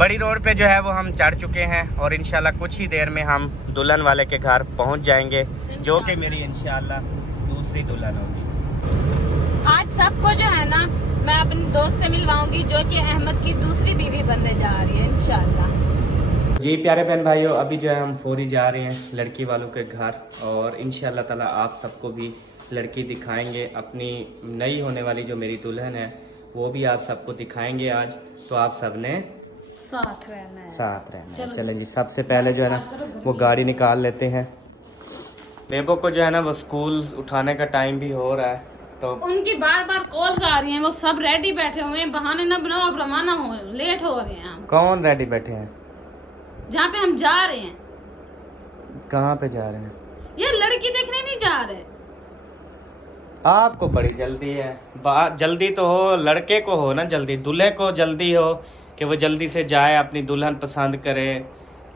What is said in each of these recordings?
बड़ी रोड पे जो है वो हम चढ़ चुके हैं और इंशाल्लाह कुछ ही देर में हम दुल्हन वाले के घर पहुंच जाएंगे, जो कि मेरी इंशाल्लाह दूसरी दुल्हन होगी। आज सबको जो है ना मैं अपने दोस्त से मिलवाऊंगी, जो कि अहमद की दूसरी बीवी बनने जा रही है इंशाल्लाह। जी प्यारे बहन भाइयों, अभी जो है हम फौरी जा रहे हैं लड़की वालों के घर और इंशाल्लाह ताला आप सबको भी लड़की दिखाएंगे। अपनी नई होने वाली जो मेरी दुल्हन है वो भी आप सबको दिखाएंगे आज। तो आप सब ने साथ रहना है। चलें जी। सबसे पहले जो है ना वो गाड़ी निकाल लेते हैं। बेबो को जो है ना वो स्कूल उठाने का टाइम भी हो रहा है, तो उनकी बार बार कॉल्स आ रही हैं, वो सब रेडी बैठे हुए हैं। बहाने ना बनाओ, आप रवाना हो, लेट हो रहे हैं हम। कौन रेडी बैठे हैं? जहाँ पे हम जा रहे हैं। कहाँ पे जा रहे हैं? ये लड़की देखने नहीं जा रहे। आपको बड़ी जल्दी है। बात जल्दी तो हो, लड़के को हो ना जल्दी, दूल्हे को जल्दी हो कि वो जल्दी से जाए अपनी दुल्हन पसंद करे।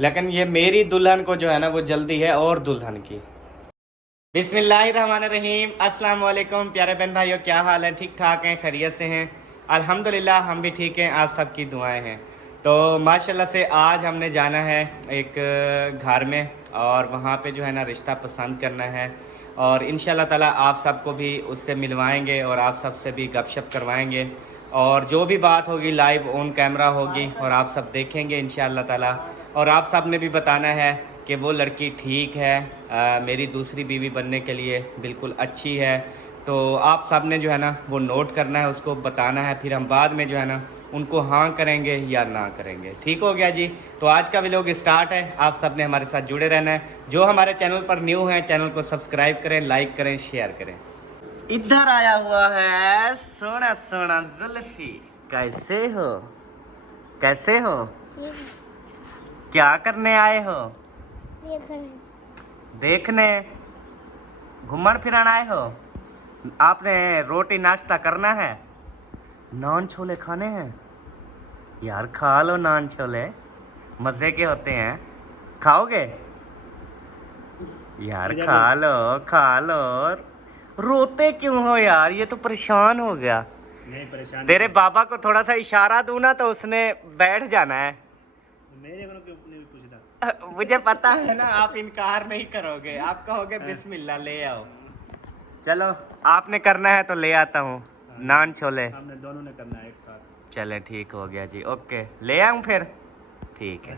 लेकिन ये मेरी दुल्हन को जो है ना वो जल्दी है और दुल्हन की। बिस्मिल्लाहिर्रहमानिर्रहीम। अस्सलाम वालेकुम प्यारे बहन भाइयों, क्या हाल है? ठीक ठाक हैं, खैरियत से हैं? अल्हम्दुलिल्लाह हम भी ठीक हैं, आप सबकी दुआएं हैं। तो माशाल्लाह से आज हमने जाना है एक घर में और वहाँ पे जो है ना रिश्ता पसंद करना है और इंशाल्लाह ताला आप सबको भी उससे मिलवाएंगे और आप सबसे भी गपशप करवाएंगे और जो भी बात होगी लाइव ऑन कैमरा होगी और आप सब देखेंगे इंशाल्लाह ताला। और आप सब ने भी बताना है कि वो लड़की ठीक है, मेरी दूसरी बीवी बनने के लिए बिल्कुल अच्छी है। तो आप सब ने जो है ना वो नोट करना है, उसको बताना है, फिर हम बाद में जो है ना उनको हाँ करेंगे या ना करेंगे। ठीक हो गया जी। तो आज का व्लॉग स्टार्ट है, आप सब ने हमारे साथ जुड़े रहना है। जो हमारे चैनल पर न्यू हैं चैनल को सब्सक्राइब करें, लाइक करें, शेयर करें। इधर आया हुआ है सोना सोना जुल्फी। कैसे हो? कैसे हो? क्या करने आए हो? देखने घूमन फिरन आए हो? आपने रोटी नाश्ता करना है, नान छोले खाने हैं? यार खा लो नान छोले, मज़े के होते हैं, खाओगे? यार खा लो खा लो। रोते क्यों हो यार? ये तो परेशान हो गया। नहीं परेशान। तेरे बाबा को थोड़ा सा इशारा दूं ना तो उसने बैठ जाना है। मेरे को क्यों नहीं पूछता? मुझे पता है ना आप इनकार नहीं करोगे, आप कहोगे बिस्मिल्लाह ले आओ। चलो आपने करना है तो ले आता हूँ नान छोले। हमने दोनों ने करना है एक साथ। चले ठीक हो गया जी, ओके ले आऊँ फिर? ठीक है।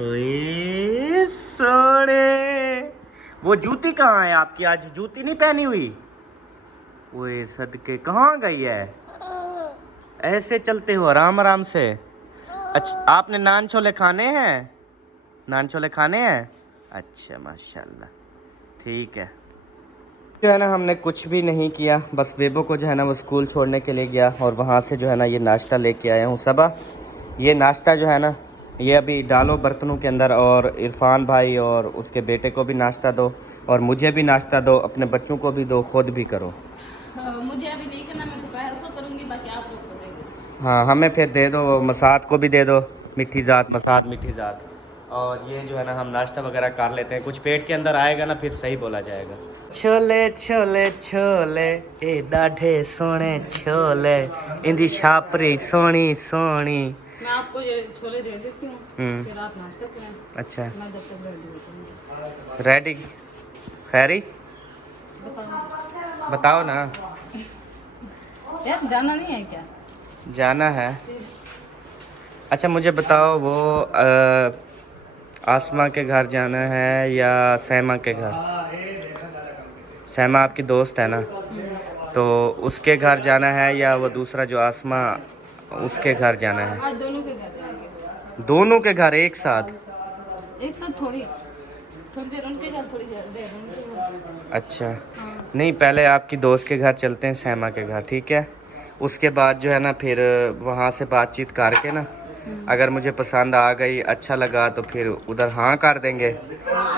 ओए सोने, वो जूती कहाँ है आपकी? आज जूती नहीं पहनी हुई? ओए सदके कहाँ गई है? ऐसे चलते हो आराम आराम से? अच्छा आपने नान छोले खाने हैं? नान छोले खाने हैं? अच्छा माशाल्लाह, ठीक है। जो है ना हमने कुछ भी नहीं किया, बस बेबो को जो है ना वो स्कूल छोड़ने के लिए गया और वहाँ से जो है ना ये नाश्ता लेके आया हूँ। सबा ये नाश्ता जो है ना ये अभी डालो बर्तनों के अंदर और इरफान भाई और उसके बेटे को भी नाश्ता दो और मुझे भी नाश्ता दो, अपने बच्चों को भी दो, खुद भी करो। मुझे अभी नहीं करना, मैं दोपहर को करूंगी, बाकी आप लोग को देंगे। हाँ हमें फिर दे दो, मसाद को भी दे दो, मिठी ज़ात मसाद मिठी ज़ात। और ये जो है ना हम नाश्ता वगैरह कर लेते हैं, कुछ पेट के अंदर आएगा ना फिर सही बोला जाएगा। छोले छोले छोले ए डाढ़े सोने छोले, इंदी छापरी सोनी सोनी। मैं आपको ये छोले दे देती हूँ, फिर आप नाश्ता करें। अच्छा मैं जब तक रेडी हो जाऊंगी। रेडी? खैरी बताओ बताओ ना। यार जाना नहीं है क्या? जाना है। अच्छा मुझे बताओ वो आसमा के घर जाना है या सैमा के घर? सैमा आपकी दोस्त है ना, तो उसके घर जाना है या वो दूसरा जो आसमा उसके घर जाना है? आज दोनों के घर जाएंगे। दोनों के घर एक साथ? एक साथ थोड़ी थोड़ी देर उनके घर, थोड़ी देर उनके घर। अच्छा हाँ। नहीं, पहले आपकी दोस्त के घर चलते हैं, सैमा के घर, ठीक है? उसके बाद जो है ना फिर वहाँ से बातचीत करके ना अगर मुझे पसंद आ गई, अच्छा लगा तो फिर उधर हाँ कर देंगे,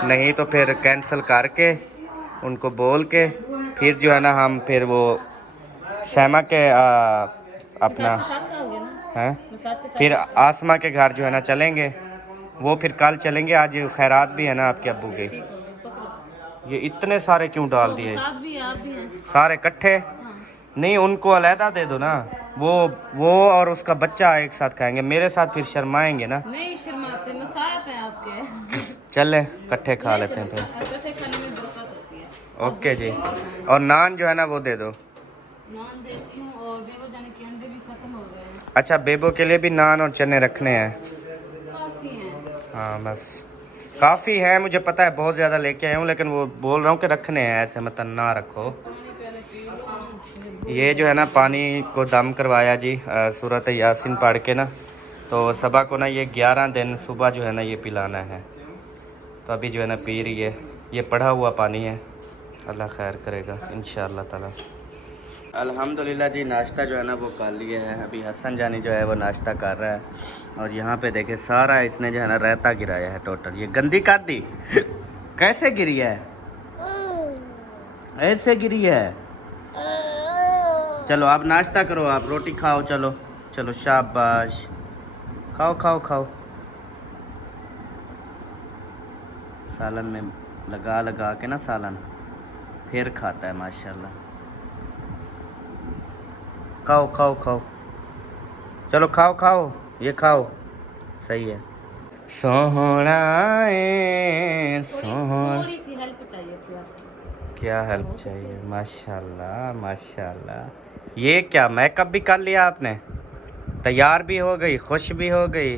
नहीं तो फिर कैंसिल करके उनको बोल के फिर जो है ना हम फिर वो सैमा के अपना है फिर आसमा के घर जो है ना चलेंगे। वो फिर कल चलेंगे, आज खैरात भी है ना आपके अब्बू की। ये इतने सारे क्यों डाल दिए? साथ भी आप भी हैं। सारे इकट्ठे? नहीं उनको अलहदा दे दो ना। वो और उसका बच्चा एक साथ खाएंगे, मेरे साथ फिर शर्माएंगे ना। नहीं शर्माते, मसायत है आपके। चले इकट्ठे खा लेते हैं फिर। इकट्ठे खाने में बरकत होती है। ओके जी। और नान जो है ना वो दे दो। नान देती हूँ, और बेबो जाने के अंडे भी खत्म हो गए हैं। अच्छा बेबो के लिए भी नान और चने रखने हैं। काफी हैं। हाँ बस काफ़ी है, मुझे पता है बहुत ज़्यादा लेके आया हूँ, लेकिन वो बोल रहा हूँ कि रखने हैं, ऐसे मतलब ना रखो। पानी पहले पी। ये जो है ना पानी को दम करवाया जी सूरत यासीन पढ़ के ना, तो सबा को ना ये 11 दिन सुबह जो है ना ये पिलाना है। तो अभी जो है ना पी रही है, ये पढ़ा हुआ पानी है, अल्लाह खैर करेगा इंशाअल्लाह ताला। अल्हम्दुलिल्लाह जी, नाश्ता जो है ना वो कर लिए है। अभी हसन जानी जो है वो नाश्ता कर रहा है, और यहाँ पे देखे सारा इसने जो है ना रायता गिराया है टोटल। ये गंदी कर दी कैसे गिरी है, ऐसे गिरी है। चलो आप नाश्ता करो, आप रोटी खाओ, चलो चलो शाबाश, खाओ खाओ खाओ। सालन में लगा लगा के ना सालन फिर खाता है माशाल्लाह। खाओ खाओ खाओ, चलो खाओ खाओ, ये खाओ, सही है। सोहना सोहना, थोड़ी सी हेल्प चाहिए थी आपकी। क्या हेल्प चाहिए? माशाल्लाह माशाल्लाह। ये क्या मेकअप भी कर लिया आपने, तैयार भी हो गई, खुश भी हो गई,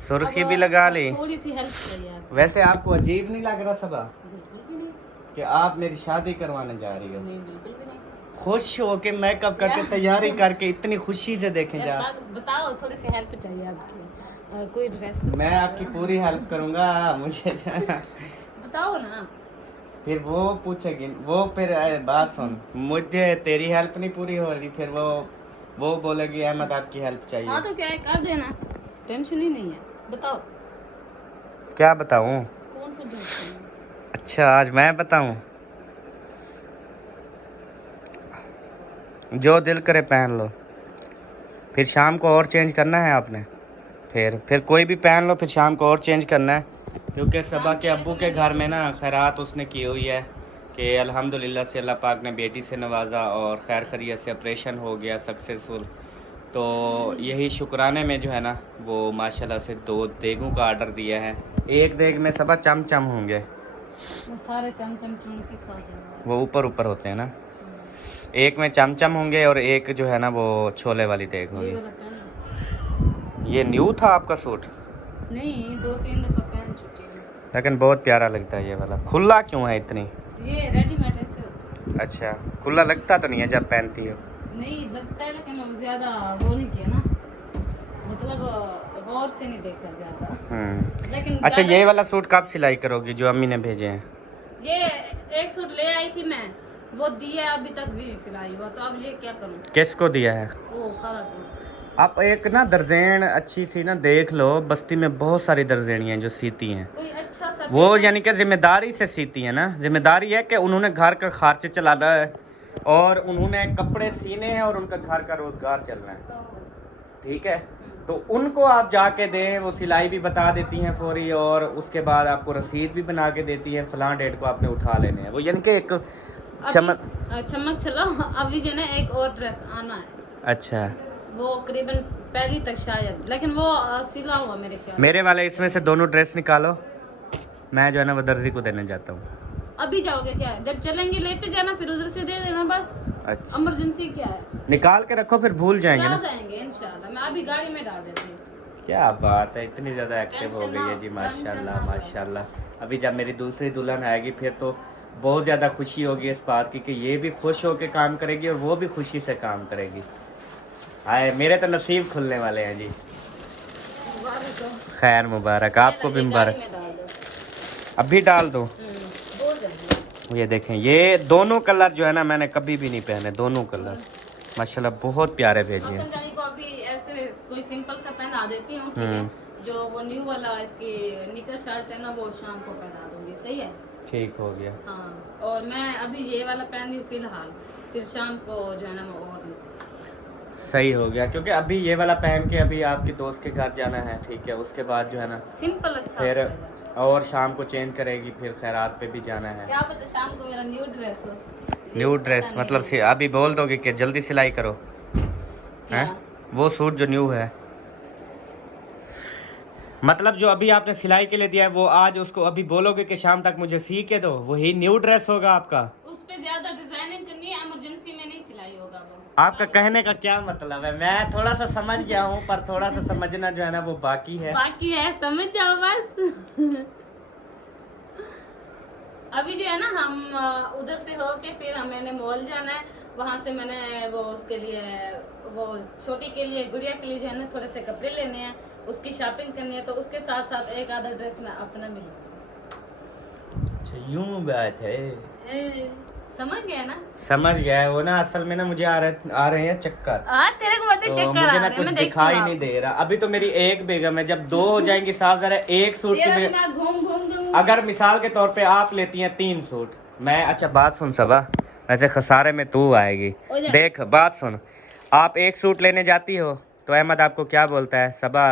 सुर्खी भी लगा ली। थोड़ी सी हेल्प चाहिए आपकी। वैसे आपको अजीब नहीं लग रहा सबा बिल्कुल भी नहीं। कि आप मेरी शादी करवाने जा रही हो? नहीं बिल्कुल भी नहीं। खुश हो के मेकअप करके तैयारी करके इतनी खुशी से देखें जा। बताओ, थोड़ी सी हेल्प चाहिए आपकी। कोई ड्रेस मैं आपकी पूरी हेल्प करूंगा, मुझे बताओ ना। फिर वो पूछेगी, वो फिर बात सुन, मुझे तेरी हेल्प नहीं पूरी हो रही, फिर वो बोलेगी अहमद आपकी हेल्प चाहिए। हाँ तो क्या है, कर देना, टेंशन ही नहीं है। बताओ क्या बताऊं? कौन सा ड्रेस चाहिए? अच्छा आज मैं बताऊं, जो दिल करे पहन लो, फिर शाम को और चेंज करना है आपने, फिर कोई भी पहन लो, फिर शाम को और चेंज करना है। क्योंकि सबा के अब्बू के घर में ना खैरात उसने की हुई है कि अल्हम्दुलिल्लाह से अल्लाह पाक ने बेटी से नवाजा और खैर खैरियत से ऑपरेशन हो गया सक्सेसफुल। तो यही शुक्राने में जो है ना वो माशाल्लाह से 2 देगों का आर्डर दिया है। एक देग में सबा चमचम होंगे, वो सारे चमचम चुन के खा जाऊंगा। वो ऊपर ऊपर होते हैं ना, एक में चमचम होंगे और एक जो है ना वो छोले वाली देग ये होगी। वाला पहन लो। ये न्यू था आपका सूट? नहीं, 2-3 दफा पहन चुकी हूँ। लेकिन बहुत प्यारा लगता है ये वाला। खुला क्यों है इतनी? ये रेडीमेड ऐसे होता है। अच्छा, खुला लगता तो नहीं है जब पहनती हो? नहीं लगता है, लेकिन वो ज्यादा वो नहीं किया ना, मतलब गौर से नहीं देखा ज्यादा। लेकिन अच्छा ज्यादा- ये वाला सूट कब सिलाई करोगी जो अम्मी ने भेजे हैं? ये एक सूट ले आई थी मैं, वो दिया अभी तक भी सिलाई हुआ, तो अब ये क्या करूँ? किसको दिया है? वो खाला तो। आप एक ना दर्जेन अच्छी सी ना देख लो, बस्ती में बहुत सारी दर्जेनियाँ हैं जो सीती हैं, कोई अच्छा सा वो यानी कि जिम्मेदारी से सीती है ना। जिम्मेदारी है कि उन्होंने घर का खर्च चलाना है और उन्होंने कपड़े सीने हैं और उनका घर का रोजगार चलना है, ठीक है? तो उनको आप जाके दें, वो सिलाई भी बता देती हैं फौरी, और उसके बाद आपको रसीद भी बना के देती हैं, फलां डेट को आपने उठा लेने हैं। वो यानी कि एक चमक चलो, अभी जो ना एक और ड्रेस आना है। अच्छा, वो करीबन पहली तक शायद, लेकिन वो सिला हुआ मेरे ख्याल। मेरे वाले इसमें से दोनों ड्रेस निकालो, मैं जो है ना वो दर्जी को देने जाता हूँ। अभी जाओगे क्या? जब चलेंगे लेते जाना, फिर उधर से दे देना बस। अच्छा, इमरजेंसी क्या है? निकाल के रखो, फिर भूल जाएंगे क्या ना। जाएंगे इंशाल्लाह, मैं अभी गाड़ी में डाल देती हूँ। क्या बात है, इतनी ज़्यादा एक्टिव हो टेंशन गई है ना- जी, टेंशन माशाल्लाह ना- माशाल्लाह। अभी जब मेरी दूसरी दुल्हन आएगी फिर तो बहुत ज़्यादा खुशी होगी इस बात की कि ये भी खुश होकर काम करेगी और वो भी खुशी से काम करेगी। हाय मेरे तो नसीब खुलने वाले हैं जी। मुबारक हो। खैर मुबारक, आपको भी ये मुबारक। गाड़ी में डाल दो। अभी डाल दो। बोल देना। ये देखें, ये दोनों कलर जो है ना मैंने कभी भी नहीं पहने, दोनों कलर माशाल्लाह बहुत प्यारे भेजे हैं। हसन जानी को अभी ऐसे कोई सिंपल सा पहना देती हूँ, ठीक है? जो वो न्यू वाला इसकी निकर शर्ट है ना, वो शाम को पहना दूंगी, सही है? ठीक हो गया। हाँ, और मैं अभी ये वाला पहन रही हूँ फिलहाल, फिर शाम को जो है ना मैं और सही हो गया, क्योंकि अभी ये वाला पहन के अभी आपके दोस्त के घर जाना है, ठीक है? उसके बाद जो है ना सिंपल अच्छा फिर लगता है। और शाम को चेंज करेगी, फिर खैरात पे भी जाना है। क्या पता शाम को मेरा न्यू ड्रेस हो। न्यू ड्रेस मतलब से अभी बोल दोगे कि जल्दी सिलाई करो? क्या? हैं? वो सूट जो न्यू है, मतलब जो अभी आपने सिलाई के लिए दिया है, वो आज उसको अभी बोलोगे कि शाम तक मुझे सी के दो, वही न्यू ड्रेस होगा आपका? उस पे ज्यादा डिजाइनिंग करनी है, इमरजेंसी में नहीं सिलाई होगा वो। आपका कहने का क्या मतलब है? मैं थोड़ा सा समझ गया हूँ, पर थोड़ा सा समझना जो है ना वो बाकी है। बाकी है, समझ जाओ बस। अभी जो है ना हम उधर से होके फिर मैंने मॉल जाना है, वहां से मैंने वो उसके लिए, वो छोटी के लिए, गुड़िया के लिए जो है ना थोड़े से कपड़े लेने हैं, उसकी शॉपिंग करनी है, तो उसके साथ साथ एक आधा ड्रेस मैं अपना मिलूँ। अच्छा यूं बात है, समझ गया ना? समझ गया है। वो ना असल में ना मुझे आ रहे हैं चक्कर, तेरे को बताइए तो चक्कर मुझे आ ना रहे हैं, कुछ मैं देखती दिखाई हूँ नहीं दे रहा। अभी तो मेरी एक बेगम है, जब दो हो जाएंगी साफ जरा एक सूट की तेरा दिमाग घूम घूम घूम। अगर मिसाल के तौर पे आप लेती हैं 3 सूट, मैं, अच्छा बात सुन सबा, वैसे खसारे में तू आएगी। हो जाए। देख बात सुन, आप एक सूट लेने जाती हो तो अहमद आपको क्या बोलता है, सबा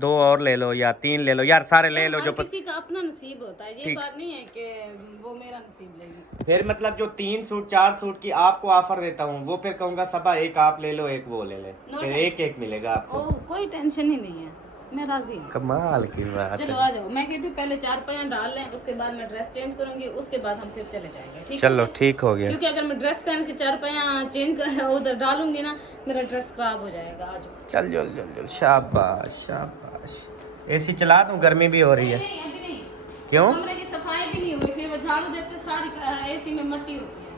2 और ले लो या 3 ले लो, यार सारे ले लो हर जो किसी का अपना नसीब होता है, ये ठीक। बात नहीं है कि वो मेरा नसीब लेगी। फिर मतलब जो 3 सूट 4 सूट की आपको ऑफर देता हूँ, वो फिर कहूंगा सबा एक आप ले लो एक वो ले ले, No फिर एक एक मिलेगा आपको। ओह कोई टेंशन ही नहीं है, मैं राजी हूँ। कमाल की बात चलो है। आ जाओ, मैं कहती हूँ पहले 4 पाया डाल लें, उसके बाद मैं ड्रेस चेंज करूंगी, उसके बाद हम फिर चले जाएंगे, ठीक है? चलो ठीक हो गया। क्योंकि अगर मैं ड्रेस पहन के 4 पाया चेंज कर उधर डालूंगी ना, मेरा ड्रेस खराब हो जाएगा। आ जाओ। चल चल चल चल, शाबाश शाबाश। एसी चला दूं, गर्मी भी हो रही है। नहीं अभी नहीं, क्यों? कमरे की सफाई भी नहीं हुई, फिर वो झाड़ू देते सारी एसी में मट्टी होती है,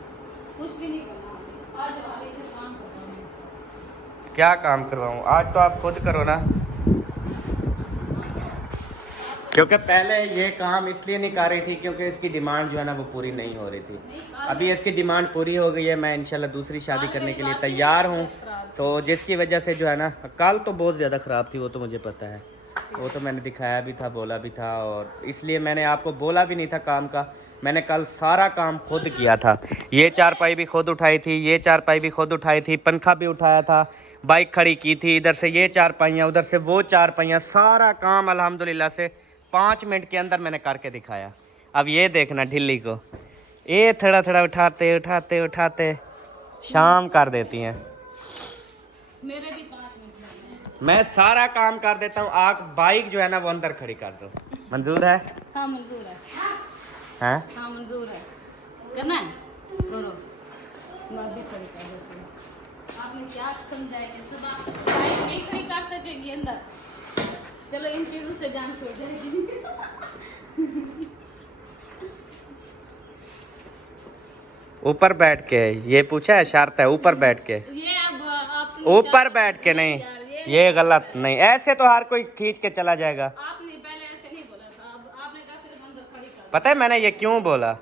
कुछ भी नहीं करना। आ जाओ, आगे से काम करो। क्या काम करवाऊं? आज तो आप खुद करो ना, क्योंकि पहले ये काम इसलिए नहीं कर रही थी क्योंकि इसकी डिमांड जो है ना वो पूरी नहीं हो रही थी। अभी इसकी डिमांड पूरी हो गई है, मैं इंशाल्लाह दूसरी शादी करने के लिए तैयार हूँ। तो जिसकी वजह से जो है ना, कल तो बहुत ज़्यादा ख़राब थी, वो तो मुझे पता है, वो तो मैंने दिखाया भी था, बोला भी था, और इसलिए मैंने आपको बोला भी नहीं था काम का। मैंने कल सारा काम खुद किया था, ये चारपाई भी खुद उठाई थी, ये चारपाई भी खुद उठाई थी, पंखा भी उठाया था, बाइक खड़ी की थी, इधर से ये चारपाइयाँ, उधर से वो चारपाइयाँ, सारा काम अल्हम्दुलिल्लाह से 5 मिनट के अंदर मैंने करके दिखाया। अब ये देखना ढिल्ली को, ये थोड़ा थोड़ा उठाते उठाते उठाते शाम कर देती हैं। मेरे भी 5 मिनट लगने हैं। मैं सारा काम कर देता हूँ, आप बाइक जो है ना वो अंदर खड़ी कर दो। मंजूर है? हाँ मंजूर है, हैं? हाँ मंजूर है, करना है करो, मैं भी खड़ी कर देती हूँ। आपने क्या समझाया कि सब आप बाइक नहीं खड़ी कर सकेगी अंदर? चलो इन चीज़ों से जान छोड़ जाएगी। ऊपर बैठ के, ये पूछा है, शर्त है ऊपर बैठ के, ये अब आप ऊपर बैठ के नहीं, यार, ये गलत नहीं, ऐसे तो हर कोई खींच के चला जाएगा। आपने पहले ऐसे नहीं बोला था, अब आपने कहा सिर्फ अंदर खड़ी कर। पता है मैंने ये क्यों बोला?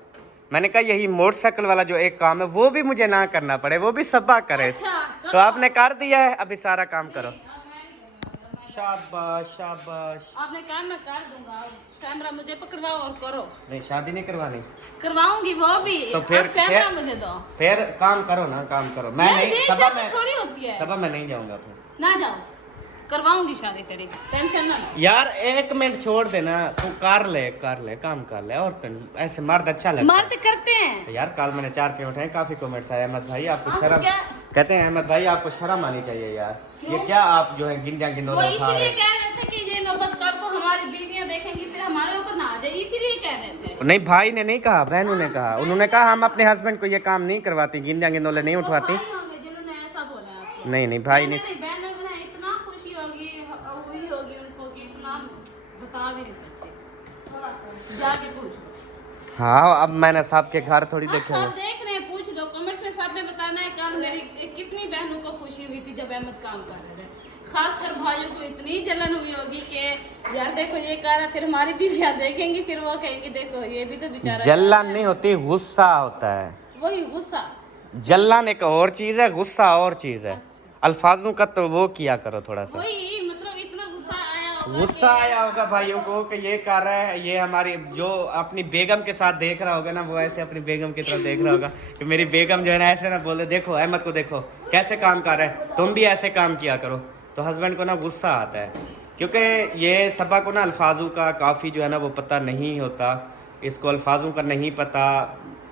मैंने कहा यही मोटरसाइकिल वाला जो एक काम है वो भी मुझे ना करना पड़े, वो भी सबा करे। अच्छा, तो आपने कर दिया है, अभी सारा काम करो। अब मैं नहीं करने वाला, शाबाश शाबाश। आपने कहा मैं कर दूंगा, अब कैमरा मुझे पकड़वाओ और करो। नहीं शादी नहीं करवानी करवाऊंगी वो भी, तो फिर आप कैमरा मुझे दो। फिर काम करो ना, काम करो। मैं यार, नहीं, ये सबा शादी में थोड़ी होती है, सबा में नहीं जाऊंगा फिर। ना जाओ, करवाऊंगी शादी तेरी, टेंशन ना लो। यार 1 मिनट छोड़ देना, तू कर ले काम कर ले, और तो नहीं, ऐसे मर्द अच्छा लगता है। मर्द करते हैं। यार कल मैंने 4 के उठाए, काफी कमेंट्स आए, अहमद भाई आपको आपको शर्म, क्या? कहते हैं अहमद भाई आपको शर्म आनी चाहिए यार, ये क्यों? क्या आप जो है गिंजा वो गिंडोले उठा इसीलिए रहे कह रहे थे कि ये नौबत कल को हमारी बीवियां देखेंगी फिर हमारे ऊपर ना आ जाए, इसीलिए कह रहे थे। नहीं भाई ने नहीं कहा, बहनों ने कहा, उन्होंने कहा हम अपने हस्बैंड को ये काम नहीं करवाती, गिंजा गिंडोले नहीं वो उठवाती। भाई होंगे जिन्होंने ऐसा बोला है आपको। नहीं नहीं भाई नहीं, ने, नहीं, बहन और बहन इतना खुशी होगी हुई होगी उनको कि इतना बता भी नहीं सकते, जाके पूछो। हाँ अब मैंने सबके घर थोड़ी आप देखे सब हुए। देख रहे हैं, पूछ लो कमेंट्स में, सब ने बताना है कल मेरी कितनी बहनों को खुशी हुई थी जब अहमद काम कर रहे थे। खासकर भाइयों को इतनी जलन हुई होगी कि यार देखो ये कर रहा, फिर हमारी बीवियां देखेंगी, फिर वो कहेंगी देखो ये भी तो बेचारा। जलन नहीं होती, गुस्सा होता है। वही गुस्सा, जलन एक और चीज है, गुस्सा और चीज है। अल्फाजों का तो वो किया करो थोड़ा सा। वही मतलब इतना गुस्सा आया होगा गुस्सा आया होगा भाइयों को कि ये कर रहा है, ये हमारी जो अपनी बेगम के साथ देख रहा होगा ना, वो ऐसे अपनी बेगम की तरफ देख रहा होगा कि मेरी बेगम जो है ना ऐसे ना बोले, देखो अहमद को देखो कैसे काम कर रहा है, तुम भी ऐसे काम किया करो। तो हस्बैंड को ना गुस्सा आता है, क्योंकि ये सबा को ना अल्फाजों का काफ़ी जो है ना वो पता नहीं होता, इसको अल्फाजों का नहीं पता।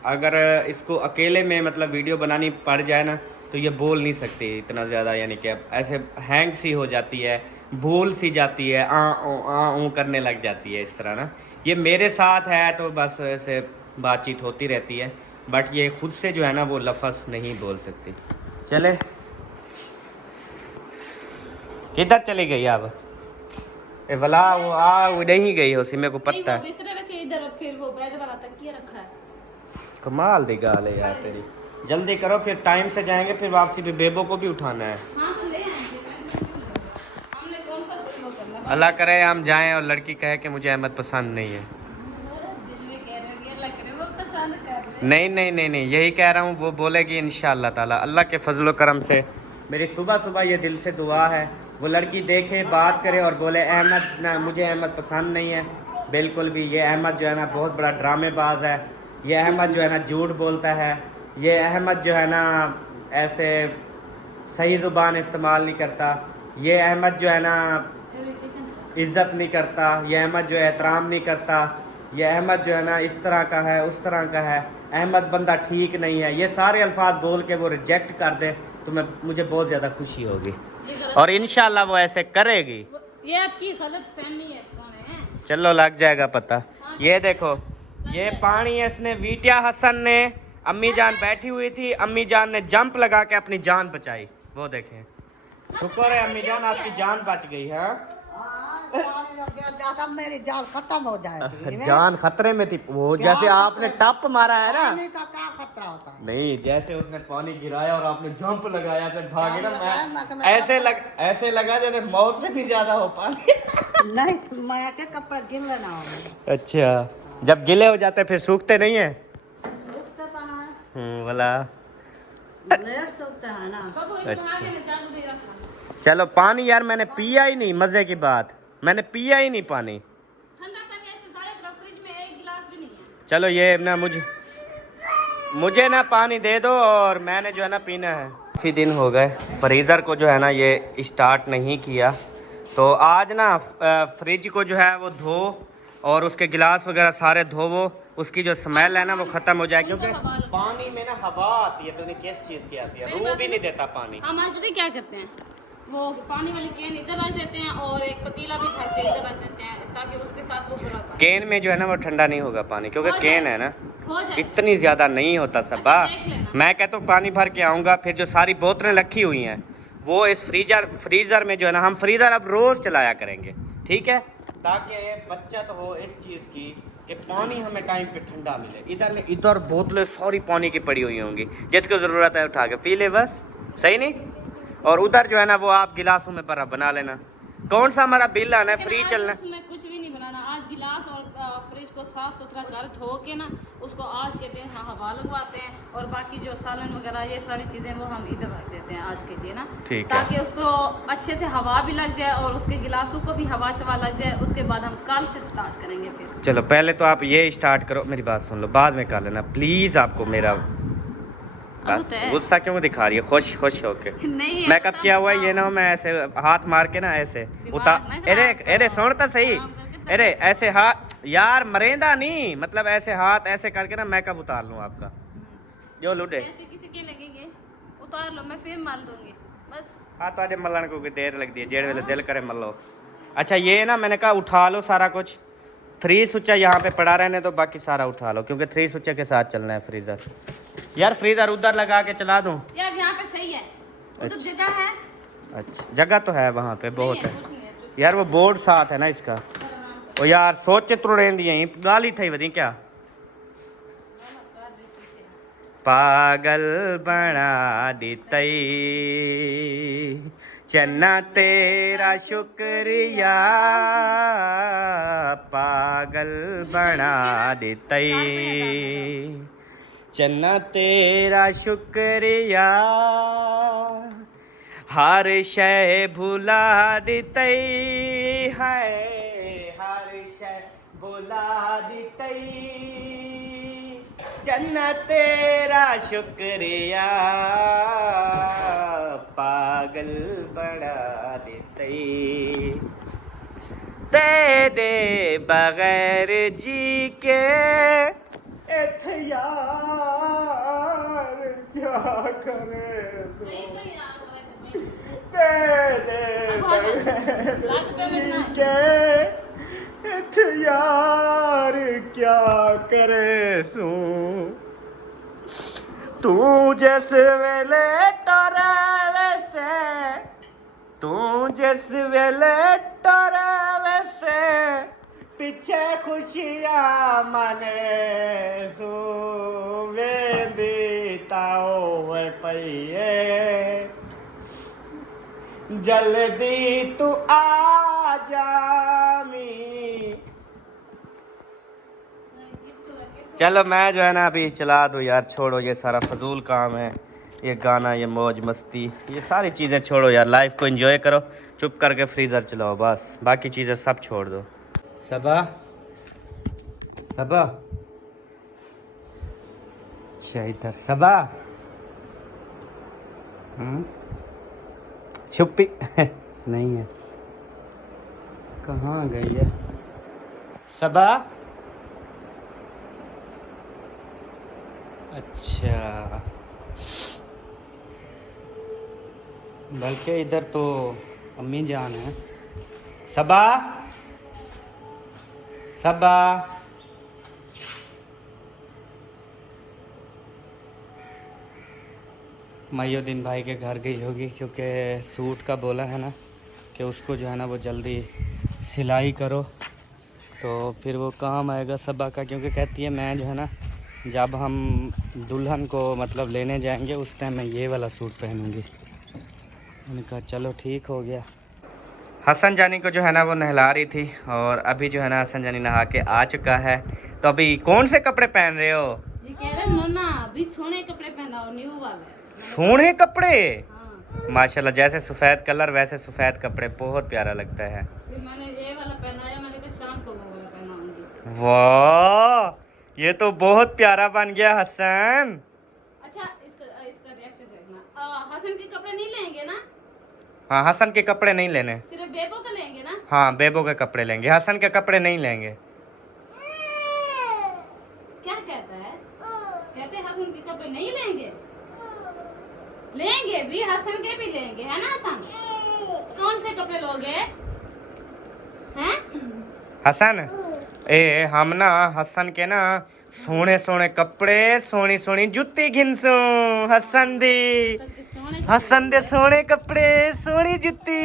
अगर इसको अकेले में मतलब वीडियो बनानी पड़ जाए ना तो ये बोल नहीं सकती इतना ज़्यादा, यानी कि ऐसे हैंग सी हो जाती है, भूल सी जाती है, आ करने लग जाती है इस तरह ना। ये मेरे साथ है तो बस ऐसे बातचीत होती रहती है, बट ये खुद से जो है ना वो लफ्ज़ नहीं बोल सकती। चले, किधर चली गई अब? ए भला वो नहीं गई उसी, मेरे को पता है। बिस्तर रखे इधर, फिर वो बेड वाला तकिया रखा है। कमाल दी गाल है यार तेरी। जल्दी करो फिर टाइम से जाएंगे, फिर वापसी पे बेबो को भी उठाना है। हाँ तो ले आएंगे, हमने कौन सा कोई वो करना है। अल्लाह करे हम जाएं और लड़की कहे कि मुझे अहमद पसंद नहीं है। दिल में कह रहे हो कि अल्लाह करे वो पसंद कर ले। नहीं, यही कह रहा हूँ, वो बोलेगी इंशाअल्लाह ताला, अल्लाह के फजल करम से। मेरी सुबह सुबह ये दिल से दुआ है, वो लड़की देखे, बात करे और बोले अहमद ना, मुझे अहमद पसंद नहीं है बिल्कुल भी। ये अहमद जो है ना बहुत बड़ा ड्रामेबाज है, ये अहमद जो है ना झूठ बोलता है, ये अहमद जो है ना ऐसे सही ज़ुबान इस्तेमाल नहीं करता, ये अहमद जो है ना इज़्ज़त नहीं करता, ये अहमद जो है एहतराम नहीं करता, ये अहमद जो है ना इस तरह का है, उस तरह का है, अहमद बंदा ठीक नहीं है। ये सारे अल्फाज बोल के वो रिजेक्ट कर दे तो मुझे बहुत ज़्यादा खुशी होगी, और इंशाल्लाह वो ऐसे करेगी। ये आपकी गलत फहमी है, सोने। चलो लग जाएगा पता। ये देखो, ये पानी है, इसने वीटिया हसन ने, अम्मी जान बैठी हुई थी, अम्मी जान ने जंप लगा के अपनी जान बचाई। वो देखें, शुक्र है अम्मी जान आपकी जान बच गई है। ज्यादा मेरी जान खत्म हो जाएगी। जान खतरे में थी, वो जैसे आपने टप मारा है ना, पानी का क्या खतरा होता है? नहीं जैसे उसने पानी गिराया और आपने जंप लगाया से भागे ना, मैं ऐसे लगा जैसे मौत से भी ज्यादा हो पानी। नहीं, मैं के कपड़े गिले ना हो। अच्छा, जब गिले हो जाते फिर सूखते नहीं है? सूखते तो हैं, बोला लेट सूखते हैं ना। चलो पानी यार मैंने पिया ही नहीं, मजे की बात, मैंने पिया ही नहीं पानी। ठंडा पानी ऐसे जाया करो, फ्रिज में एक गिलास भी नहीं है। चलो ये ना मुझे ना पानी दे दो, और मैंने जो है ना पीना है। काफ़ी दिन हो गए फ्रीज़र को जो है ना ये स्टार्ट नहीं किया, तो आज ना फ्रिज को जो है वो धो और उसके गिलास वगैरह सारे धोवो, उसकी जो स्मेल है ना वो ख़त्म हो जाए, क्योंकि पानी में ना हवा आती है, तो नहीं किस चीज़ की आती है, रूह भी नहीं देता पानी। हम आज पता है क्या करते हैं, वो पानी वाली कैन इधर रख देते हैं और एक पतीला भी उठा के इधर रख देते हैं, ताकि उसके साथ वो पूरा पानी कैन में जो है ना वो ठंडा नहीं होगा पानी, क्योंकि हो कैन है ना हो जाए। इतनी ज़्यादा नहीं होता सबा। अच्छा, देख लेना। मैं कहता हूँ पानी भर के आऊँगा, फिर जो सारी बोतलें रखी हुई हैं वो इस फ्रीज़र में जो है ना, हम फ्रीज़र अब रोज़ चलाया करेंगे, ठीक है, ताकि ये बचत हो इस चीज़ की कि पानी हमें टाइम पे ठंडा मिले। इधर बोतलें सारी पानी की पड़ी हुई होंगी, जिसको ज़रूरत है उठा के पी ले बस, सही नहीं। और उधर जो है ना वो आप गिलासों में बर्फ़ बना लेना। कौन सा हमारा बिल आना है, फ्री चलना है। उसमें कुछ भी नहीं बनाना, आज गिलास और फ्रिज को साफ सुथरा कर धो के ना उसको आज के दिन हवा लगवाते हैं, और बाकी जो सालन वगैरह ये सारी चीज़ें वो हम इधर रख देते हैं आज के लिए ना, ठीक है, ताकि उसको अच्छे से हवा भी लग जाए और उसके गिलासों को भी हवा शवा लग जाए। उसके बाद हम कल से स्टार्ट करेंगे फिर। चलो पहले तो आप ये स्टार्ट करो, मेरी बात सुन लो, बाद में कर लेना प्लीज़। आपको मेरा बस गुस्सा क्यों दिखा रही है, खुश होके। नहीं मेकअप किया हुआ है, ये ना हो मैं ऐसे हाथ मार के ना ऐसे अरे सुन तो सही, अरे ऐसे हाथ यार मरेंदा नहीं, मतलब ऐसे हाथ ऐसे करके ना मेकअप उतार लूँ आपका, जो लुडे ऐसे किसी के लगेंगे उतार लो, मैं फिर माल दूंगी बस। हाँ तो मलन को देर लगती है, जेड़ वेले दिल करे मल लो। अच्छा ये ना मैंने कहा उठा लो सारा कुछ, 3 सुच्चा यहाँ पे पड़ा रहने तो बाकी सारा उठा लो, क्योंकि 3 सुच्चे के साथ चलना है फ्रीज़र। यार फ्रीज़र उधर लगा के चला दूँ यार, यहाँ पे सही है, उधर जगह है। अच्छा जगह तो है वहाँ पे, बहुत है कुछ नहीं है, यार, वो बोर्ड साथ है ना इसका। ओ यार सोच तुड़ेंदी यहीं गाली थी वधी क्या, पागल बना दितई चन्ना तेरा शुक्रिया, पागल बना दितई चन्ना तेरा शुक्रिया, हर शय भुला दितई है, हर शय भुला दितई चन्ना तेरा शुक्रिया, पागल बना दितई तेरे बगैर जी के यार क्या करे सही सही आ रहा है तेरे लाग पे में ना के यार क्या करे सू तू जिस वेले टरे वैसे तू जिस वेले टरे वैसे पीछे खुशियां मने सू वेंदी ताओ वे पईए जल्दी तू आ जामी। चलो मैं जो है ना अभी चला दूँ यार, छोड़ो ये सारा फजूल काम है, ये गाना, ये मौज मस्ती, ये सारी चीज़ें छोड़ो यार, लाइफ को एंजॉय करो, चुप करके फ्रीज़र चलाओ बस, बाकी चीज़ें सब छोड़ दो। सबा सबा अच्छा इधर सबा छुपी नहीं है, कहाँ गई है सबा? अच्छा बल्कि इधर तो अम्मी जान है। सबा सबा मयूद्दीन भाई के घर गई होगी, क्योंकि सूट का बोला है ना कि उसको जो है ना वो जल्दी सिलाई करो, तो फिर वो काम आएगा सबा का, क्योंकि कहती है मैं जो है ना जब हम दुल्हन को मतलब लेने जाएंगे उस टाइम मैं ये वाला सूट पहनूंगी। मैंने कहा चलो ठीक हो गया। हसन जानी को जो है ना वो नहला रही थी, और अभी जो है ना हसन जानी नहा के आ चुका है। तो अभी कौन से कपड़े पहन रहे हो? ये कह रहे नोना अभी सोने कपड़े पहनाओ, न्यू वाले। सोने कपड़े? हाँ। माशाल्लाह, जैसे सफ़ेद कलर वैसे सफ़ेद कपड़े, बहुत प्यारा लगता है। फिर मैंने ये वाला पहनाया, मैंने कहा शाम को वो वाला पहनाऊंगी। वाह, ये तो बहुत प्यारा बन गया हसन। अच्छा इसका रिएक्शन देखना। हसन के कपड़े नहीं लेंगे ना? हाँ, हसन के कपड़े नहीं लेने, सिर्फ बेबो का लेंगे ना? हाँ बेबो के कपड़े लेंगे, हसन के कपड़े नहीं लेंगे। क्या कहता है? कहते हैं हसन के कपड़े नहीं लेंगे? लेंगे भी, हसन के भी लेंगे, है ना हसन? कौन से कपड़े लोगे? हैं? हसन हम ना हसन के ना सोने सोने कपड़े, सोनी सोनी जुत्ती घिनसू हसन दी, सबके सोने हसन दे सोने कपड़े, सोनी जुत्ती।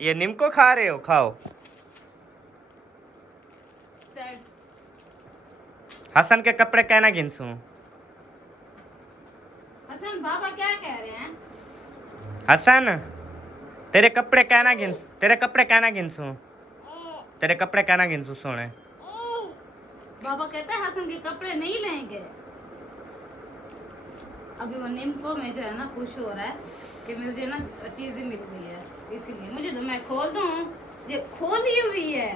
ये निम्को खा रहे हो? खाओ। सेट। हसन के कपड़े कहना घिनसू। हसन बाबा क्या कह रहे हैं? हसन तेरे कपड़े कहना घिनसू, तेरे कपड़े कहना घिनसू, तेरे कपड़े कहना घिनसू सोने। बाबा कहता है हसन के कपड़े नहीं लेंगे। अभी वो निम्को में जो है ना खुश हो रहा है कि मुझे ना चीजें मिल रही है, इसीलिए मुझे तो मैं खोल दूं, ये खोली हुई है।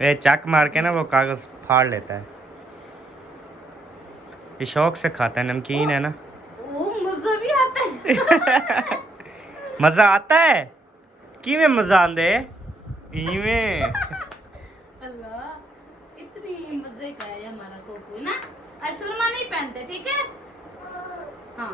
ये चक मार के ना वो कागज फाड़ लेता है, ये शौक से खाता है, नमकीन है ना। वो मजा भी आता है। मजा आता है? किवें मजा आंदे? इवें अल्लाह, इतनी मजे का है हमारा कोकू ना। आज सुरमा नहीं पहनते, ठीक है? हाँ।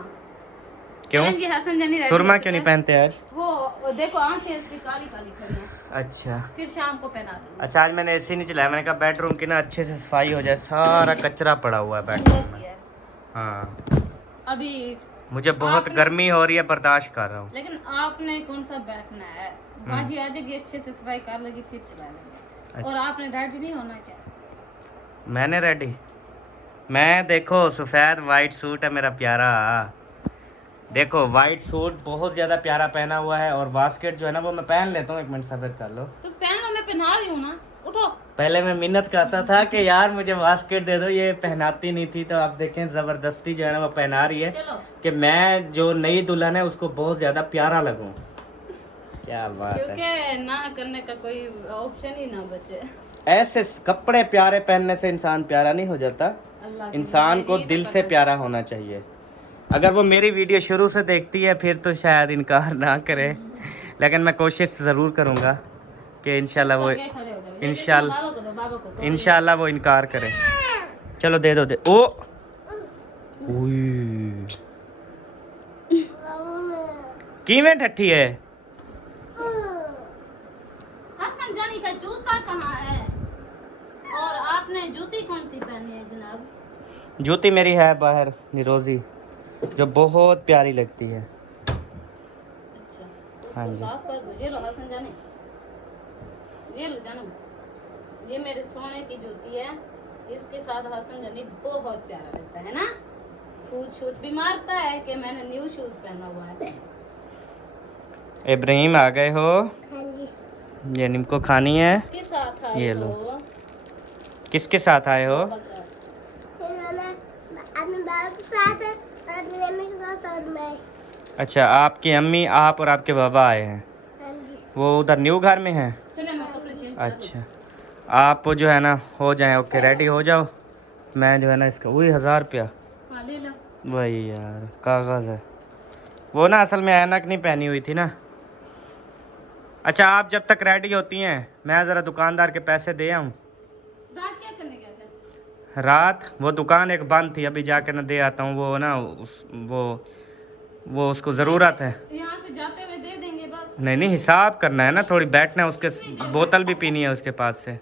क्यों? चलें जी, हसन जानी ready सुरमा हो क्यों चुके नहीं हैं। पहनते आज? वो देखो आंखें उसकी काली काली खड़ी हैं। अच्छा फिर शाम को पहना दूंगी। अच्छा, आज मैंने एसी नहीं चलाया, मैंने कहा बेडरूम की ना अच्छे से सफाई हो जाए, सारा कचरा पड़ा हुआ है बेडरूम अंदर में। की है। हाँ, अभी मुझे बहुत आपने- गर्मी हो रही है, बर्दाश्त कर रहा हूँ। लेकिन आपने कौन सा बैठना है? बाजी आ जाएगी, अच्छे से सफाई कर लेगी, फिर चला लेंगे। और आपने रेडी नहीं होना क्या? मैंने रेडी, मैं देखो सफ़ेद वाइट सूट है मेरा प्यारा, देखो वाइट सूट बहुत ज़्यादा प्यारा पहना हुआ है, और बास्केट जो है ना वो मैं पहन लेता हूँ। एक मिनट सब्र कर लो। तो पहन लो, मैं पहना रही हूँ ना, उठो। पहले मैं मिन्नत करता था कि यार मुझे बास्केट दे दो, ये पहनाती नहीं थी, तो आप देखें ज़बरदस्ती जो है ना वो पहना रही है चलो, कि मैं जो नई दुल्हन है उसको बहुत ज़्यादा प्यारा लगूं। क्या बात है, क्योंकि ना करने का कोई ऑप्शन ही ना बचे। ऐसे कपड़े प्यारे पहनने से इंसान प्यारा नहीं हो जाता, अल्लाह की इंसान को मर्जी, दिल तो से पता प्यारा होना चाहिए। अगर वो मेरी वीडियो शुरू से देखती है फिर तो शायद इनकार ना करे, लेकिन मैं कोशिश ज़रूर करूँगा कि इंशाल्लाह वो आगे खड़े हो जाओ। ये इंशाल्लाह- बाबा को दो, बाबा को करो। इंशाल्लाह वो इनकार करे। चलो दे दो, दे ओ किवें ठट्ठी है? हसन जानी का जूता कहाँ है? और आपने जूती कौन सी पहनी है जनाब? जूती मेरी है बाहर निरोजी, जो बहुत प्यारी लगती है। अच्छा, हाँ उसको जी। साफ कर दो। ये लो हसन जानी, ये लो जानू, ये मेरे सोने की जूती है। इसके साथ हसन जानी बहुत प्यारा लगता है ना। पूछ छूत भी मारता है कि मैंने न्यू शूज पहना हुआ है। इब्राहिम आ गए हो? हाँ जी। ये निम्को खानी है। किसके साथ आए ये हो? लो। किसके साथ आए हो? पापा साथ। अपने बाबा के साथ और मेरे मम्मी के साथ और मैं। अच्छा, आपकी अम्मी, आप और आपके बाबा आए हैं। हाँ जी। वो उधर न्यू घर में हैं? चले मैं कपड़े चेंज कर दूं। अच्छा, आप जो है ना हो जाए, ओके रेडी हो जाओ। मैं जो है ना इसका वही 1000 रुपया, हाँ ले लो। वही यार कागज़ है वो ना, असल में ऐनक नहीं पहनी हुई थी ना। अच्छा, आप जब तक रेडी होती हैं मैं ज़रा दुकानदार के पैसे दे आऊँ। रात क्या करने गए थे? रात वो दुकान एक बंद थी, अभी जाके ना दे आता हूँ। वो ना वो उसको ज़रूरत है। यहाँ से जाते हुए दे देंगे बस। नहीं हिसाब करना है ना, थोड़ी बैठना है, उसके बोतल भी पीनी है उसके पास से।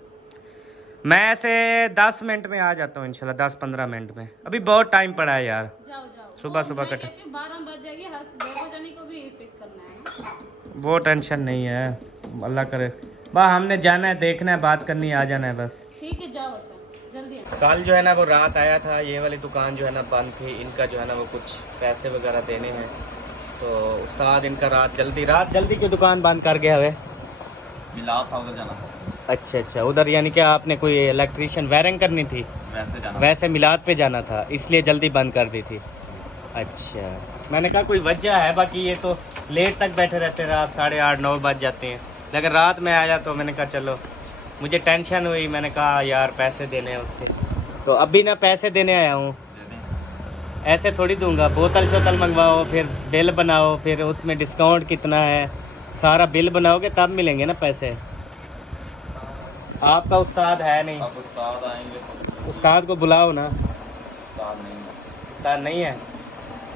मैं ऐसे 10 मिनट में आ जाता हूँ इंशाल्लाह, 10-15 मिनट में। अभी बहुत टाइम पड़ा है यार, जाओ जाओ। सुबह सुबह कट। 12 बज जाएगी। बेबो जानी को भी पिक करना है ना। वो टेंशन नहीं है, अल्लाह करे। बस हमने जाना है, देखना है, बात करनी है, आ जाना है बस। ठीक है जाओ। अच्छा जल्दी आओ। कल जो है ना वो रात आया था, ये वाली दुकान जो है ना बंद थी। इनका जो है ना वो कुछ पैसे वगैरह देने हैं, तो उस्ताद इनका रात जल्दी की दुकान बंद कर गया है। मिलाप था उधर जाना, अच्छा, उधर यानी कि आपने कोई इलेक्ट्रिशियन वायरिंग करनी थी, वैसे जाना। वैसे मिलाद पे जाना था, इसलिए जल्दी बंद कर दी थी। अच्छा, मैंने कहा कोई वजह है, बाकी ये तो लेट तक बैठे रहते हैं, रात 8:30-9 बज जाते हैं। लेकिन रात में आया तो मैंने कहा चलो, मुझे टेंशन हुई, मैंने कहा यार पैसे देने हैं उसके, तो अभी ना पैसे देने आया हूँ। ऐसे थोड़ी दूंगा, बोतल शोतल मंगवाओ, फिर बिल बनाओ, फिर उसमें डिस्काउंट कितना है, सारा बिल बनाओगे तब मिलेंगे ना पैसे। आपका उस्ताद है नहीं, अब उस्ताद आएंगे तो उस्ताद को बुलाओ ना। उस्ताद नहीं है, उस्ताद नहीं है,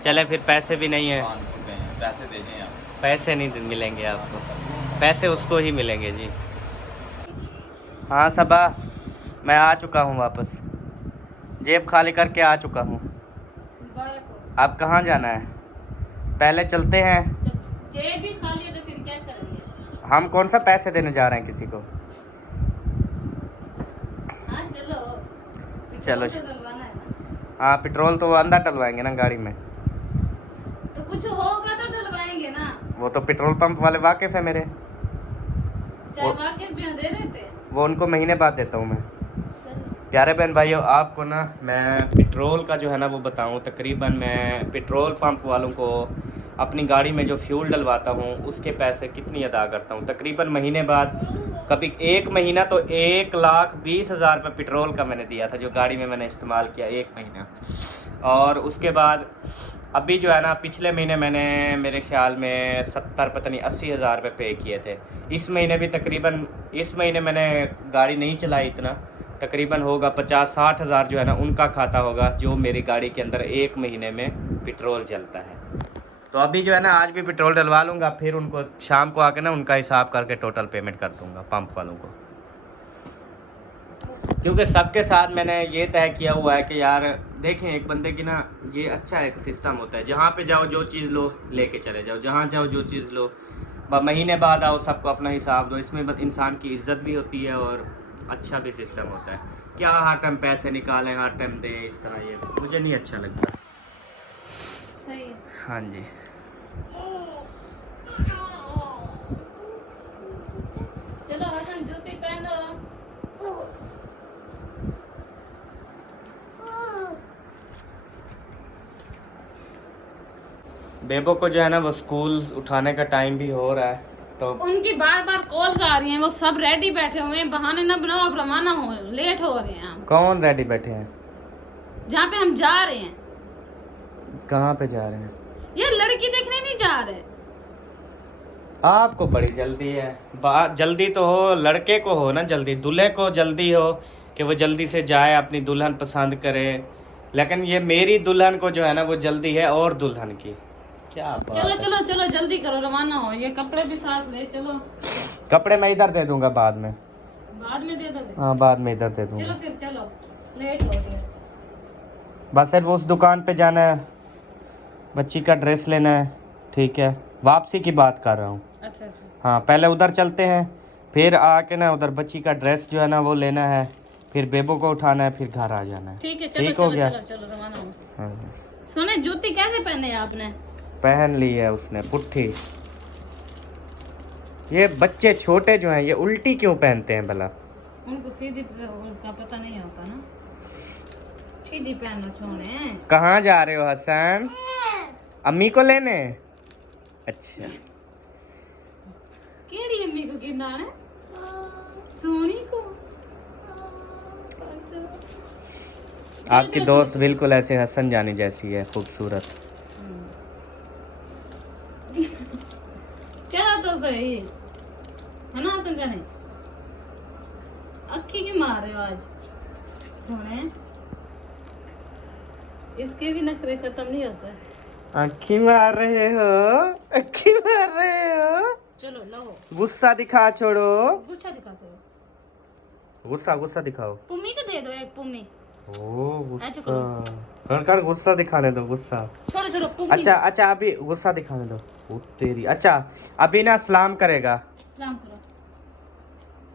चले फिर पैसे भी नहीं है। कानपुर गए हैं, पैसे दे दें आप। पैसे नहीं मिलेंगे आपको, पैसे उसको ही मिलेंगे जी। हाँ सबा, मैं आ चुका हूँ वापस, जेब खाली करके आ चुका हूँ। मुबारक हो। अब कहाँ जाना है? पहले चलते हैं। जब जेब भी खाली है तो फिर क्या करेंगे? हम कौन सा पैसे देने जा रहे हैं किसी को? हाँ चलो। चलो। पेट्रोल तो डलवाना है ना। हाँ, पेट्रोल तो वो अंदर डलवाएंगे ना गाड़ी में। तो कुछ होगा तो डलवाएंगे ना। वो तो पेट्रोल पंप वाले वाकिफ़ है मेरे, चाहे वाकिफ भी हो, दे देते हैं। वो उनको महीने बाद देता हूँ मैं। चलो। प्यारे बहन भाइयों, आपको ना मैं पेट्रोल का जो है ना वो बताऊँ। तकरीबन मैं पेट्रोल पंप वालों को अपनी गाड़ी में जो फ्यूल डलवाता हूँ उसके पैसे कितनी अदा करता हूँ। तकरीबन महीने बाद, कभी एक महीना तो 1,20,000 रुपये पेट्रोल का मैंने दिया था, जो गाड़ी में मैंने इस्तेमाल किया एक महीना। और उसके बाद अभी जो है ना पिछले महीने मैंने मेरे ख्याल में 70 पता नहीं 80,000 रुपये पे किए थे। इस महीने भी तकरीबन, इस महीने मैंने गाड़ी नहीं चलाई इतना, तकरीबन होगा 50-60 हज़ार जो है ना उनका खाता होगा, जो मेरी गाड़ी के अंदर एक महीने में पेट्रोल जलता है। तो अभी जो है ना आज भी पेट्रोल डलवा लूँगा, फिर उनको शाम को आके ना उनका हिसाब करके टोटल पेमेंट कर दूँगा पंप वालों को। क्योंकि सबके साथ मैंने ये तय किया हुआ है कि यार देखें, एक बंदे की ना ये अच्छा एक सिस्टम होता है, जहाँ पे जाओ जो चीज़ लो लेके चले जाओ, जहाँ जाओ जो चीज़ लो, महीने बाद आओ सबको अपना हिसाब दो। इसमें इंसान की इज्जत भी होती है और अच्छा भी सिस्टम होता है। क्या हर टाइम पैसे निकालें, हर टाइम दें, इस तरह ये मुझे नहीं अच्छा लगता। सही है। हाँ जी, चलो हसन जूती पहनो। बेबो को जो है ना वो स्कूल उठाने का टाइम भी हो रहा है, तो उनकी बार बार कॉल्स आ रही हैं, वो सब रेडी बैठे हुए हैं। बहाने ना बनाओ, अब रवाना हो, लेट हो रहे हैं हम। कौन रेडी बैठे हैं? जहाँ पे हम जा रहे हैं। कहाँ पे जा रहे हैं? यार लड़की देखने नहीं जा रहे। आपको बड़ी जल्दी है। बात जल्दी तो हो, लड़के को हो ना जल्दी, दूल्हे को जल्दी हो कि वो जल्दी से जाए, अपनी दुल्हन पसंद करे, लेकिन ये मेरी दुल्हन को जो है ना वो जल्दी है और दुल्हन की क्या बात चलो है। चलो चलो जल्दी करो, रवाना हो। ये कपड़े भी साथ ले चलो। कपड़े मैं इधर दे दूंगा बाद में। बाद में दे दोगे? हाँ बाद में इधर दे चलो दूंगा। फिर चलो, लेट हो गया। बस सिर्फ उस दुकान पे जाना है, बच्ची का ड्रेस लेना है, ठीक है। वापसी की बात कर रहा हूँ। अच्छा अच्छा। हाँ पहले उधर चलते हैं, फिर आके ना उधर बच्ची का ड्रेस जो है ना वो लेना है, फिर बेबो को उठाना है, फिर घर आ जाना है। ठीक है चलो ठीक हो चलो गया? चलो चलो रवाना हो। हाँ। सोने जूती कैसे पहने है आपने? पहन ली है उसने पुट्ठी। ये बच्चे छोटे जो हैं ये उल्टी क्यों पहनते हैं भला? उनको सीधी उनका पता नहीं होता ना, सीधी पहनो छोने। कहाँ जा रहे हो हसन? अम्मी को लेने? अच्छा केड़ी अम्मी को गिरना है? सोनी को। आपकी दोस्त बिल्कुल ऐसे हसन जानी जैसी है, खूबसूरत। चलो तो सही है ना संजने। अक्खी क्यों मार रहे हो आज सोने? इसके भी नखरे खत्म नहीं होते। आँखी मार रहे हो, आँखी मार रहे हो। चलो लो गुस्सा दिखा छोड़ो। गुच्छा दिखाते हो। गुस्सा गुस्सा दिखाओ। पुम्मी को दे दो एक पुम्मी। ओ अच्छा गुस्सा कर गुस्सा दिखाने दो गुस्सा। छोड़ो छोड़ो पुम्मी। अच्छा अच्छा अभी गुस्सा दिखाने दो। ओ तेरी। अच्छा अभी ना सलाम करेगा। सलाम करो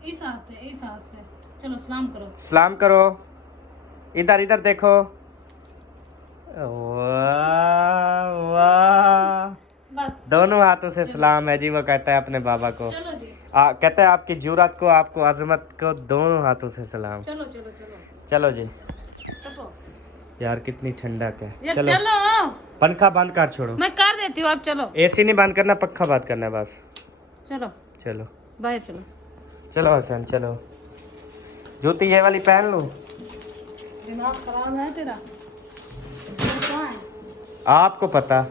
इस हाथ से, इस हाथ से। चलो सलाम करो। सलाम करो। इधर इधर देखो। वाह वाह। बस दोनों हाथों से सलाम है जी, वो कहता है अपने बाबा को। चलो जी। कहता है आपकी जुरात को, आपको अजमत को, दोनों हाथों से सलाम। चलो चलो चलो चलो जी। चलो यार कितनी ठंडक है। यार चलो चलो। पंखा बंद कर छोड़ो। मैं कर देती हूँ, आप चलो। एसी नहीं बंद करना, पक्का बंद करना है बस। चलो चलो बाहर चलो। चलो हसन चलो। जूती ये वाली पहन लो। दिमाग खराब है तेरा? कहाँ है? आपको पता,